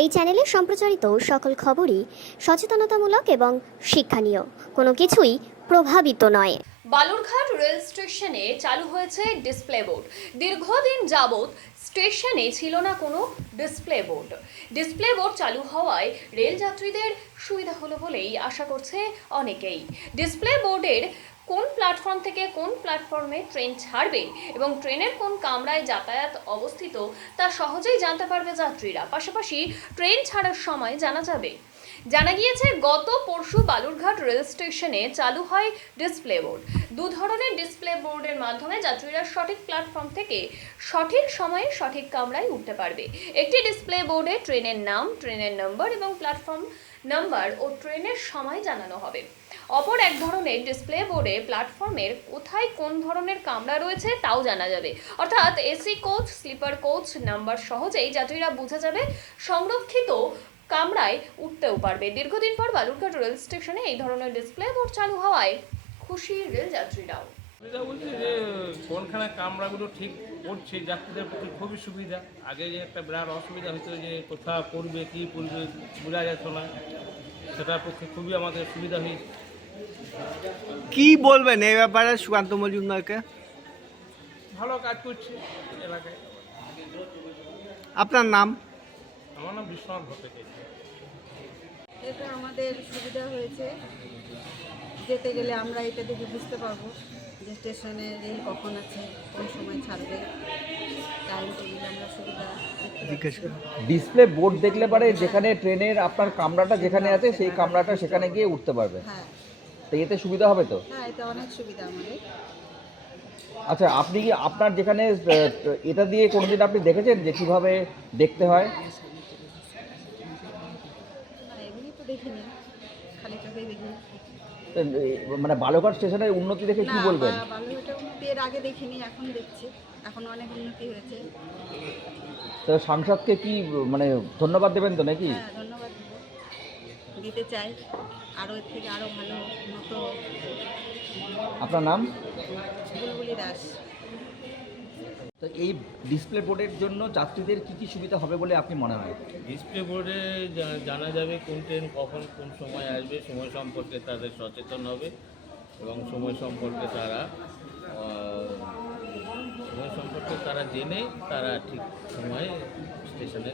এই চ্যানেলে সম্প্রচারিত সকল খবরই সচেতনতামূলক এবং শিক্ষণীয়, কোনো কিছুই প্রভাবিত নয়। বালুরঘাট রেল স্টেশনে চালু হয়েছে ডিসপ্লে বোর্ড। দীর্ঘদিন যাবৎ স্টেশনে ছিল না কোনো ডিসপ্লে বোর্ড। ডিসপ্লে বোর্ড চালু হওয়ায় রেল যাত্রীদের সুবিধা হলো বলেই আশা করছে অনেকেই। ডিসপ্লে বোর্ডের কোন প্ল্যাটফর্ম থেকে কোন প্ল্যাটফর্মে ট্রেন ছাড়বে এবং ট্রেনের কোন কামরায় যাতায়াত অবস্থিত তা সহজেই জানতে পারবে যাত্রীরা। পাশাপাশি ট্রেন ছাড়ার সময় জানা যাবে। জানা গিয়েছে গত পরশু বালুরঘাট রেল স্টেশনে চালু হয় ডিসপ্লে বোর্ড। দু ধরনের ডিসপ্লে বোর্ডের মাধ্যমে যাত্রীরা সঠিক প্ল্যাটফর্ম থেকে সঠিক সময়ে সঠিক কামরায় উঠতে পারবে। একটি ডিসপ্লে বোর্ডে ট্রেনের নাম, ট্রেনের নম্বর এবং প্ল্যাটফর্ম নাম্বার ও ট্রেনের সময় জানানো হবে। অপর এক ধরনের ডিসপ্লে বোর্ডে প্ল্যাটফর্মের কোথায় কোন ধরনের কামরা রয়েছে তাও জানা যাবে। অর্থাৎ AC coach, sleeper coach number সহজেই যাত্রীরা বুঝে যাবে, সংরক্ষিত কামরায় উঠতেও পারবে। দীর্ঘদিন পর বালুরঘাট রেল স্টেশনে এই ধরনের ডিসপ্লে বোর্ড চালু হওয়ায় খুশি রেল যাত্রীরাও। সুবিধা বলছে যে কোনখানে কামরাগুলো ঠিক করছে, যাত্রীদের পক্ষে খুবই সুবিধা। আগে যে একটা বিরাট অসুবিধা হতো যে কোথাও করবে কী করবে বোঝা যেত না, সেটার পক্ষে খুবই আমাদের সুবিধা হয়েছে। কি বলবেন এই ব্যাপারে সুকান্ত মজুমদারকে? ভালো কাজ করছে এলাকায়। আপনার নাম? আমার নাম বিশ্বনাথ ভট্টাচার্য। এটা আমাদের সুবিধা হয়েছে, যেতে গেলে আমরা এটা দেখে বুঝতে পারবো যে স্টেশনে রেল কখন আছে, কোন সময় ছাড়বে, টাইম টেবিল আমরা সুবিধা জিজ্ঞেস করুন। ডিসপ্লে বোর্ড দেখলে পারে যেখানে ট্রেনের আপনার কামরাটা যেখানে আছে সেই কামরাটা সেখানে গিয়ে উঠতে পারবে। হ্যাঁ তো এতে সুবিধা হবে তো? হ্যাঁ, এটা অনেক সুবিধা আমাদের। আচ্ছা, আপনি কি আপনার যেখানে এটা দিয়ে কোনোদিন আপনি দেখেছেন যে কিভাবে দেখতে হয়? না, এমনি তো দেখিনি, খালি চোখেই দেখিনি। তো, মানে বালুরঘাট স্টেশনের উন্নতি দেখে কি বলবেন? বালুরঘাটের উন্নতি এর আগে দেখিনি, এখন দেখছি, এখন অনেক উন্নতি হয়েছে। তো সাংসদকে কি মানে ধন্যবাদ দেবেন তো নাকি? হ্যাঁ, ধন্যবাদ দিতে চাই, আরও এর থেকে আরও ভালো উন্নত। আপনার নাম? বুলবুলি দাস। তো এই ডিসপ্লে বোর্ডের জন্য যাত্রীদের কি কি সুবিধা হবে বলে আপনি মনে হয়? ডিসপ্লে বোর্ডে জানা যাবে কোন ট্রেন কখন কোন সময় আসবে, সময় সম্পর্কে তাদের সচেতন হবে এবং সময় সম্পর্কে তারা জেনে তারা ঠিক সময়ে স্টেশনে।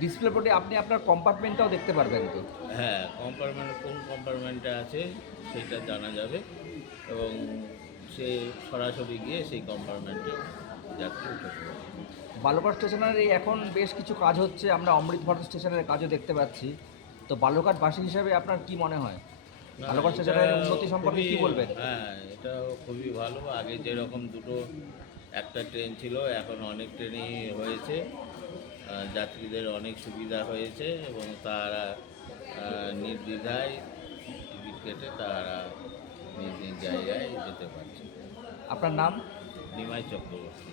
ডিসপ্লে বোর্ডে আপনি আপনার কম্পার্টমেন্টটাও দেখতে পারবেন তো? হ্যাঁ, কোন কম্পার্টমেন্টে আছে সেটা জানা যাবে এবং সে সরাসরি গিয়ে সেই কম্পার্টমেন্টে যাত্রী উঠে পড়বে। বালুরঘাট স্টেশনের এই এখন বেশ কিছু কাজ হচ্ছে, আমরা অমৃত ভারত স্টেশনের কাজও দেখতে পাচ্ছি। তো বালুরঘাটবাসী হিসেবে আপনার কি মনে হয়? বালুরঘাট স্টেশনের উন্নতি সম্পর্কে কি বলবেন? হ্যাঁ, এটা খুবই ভালো। আগে যেরকম একটা ট্রেন ছিল, এখন অনেক ট্রেনই হয়েছে, যাত্রীদের অনেক সুবিধা হয়েছে এবং তারা নির্দ্বিধায় টিকিট কেটে তারা নিজ নিজ জায়গায় যেতে পারছে। আপনার নাম? নিমাই চক্রবর্তী।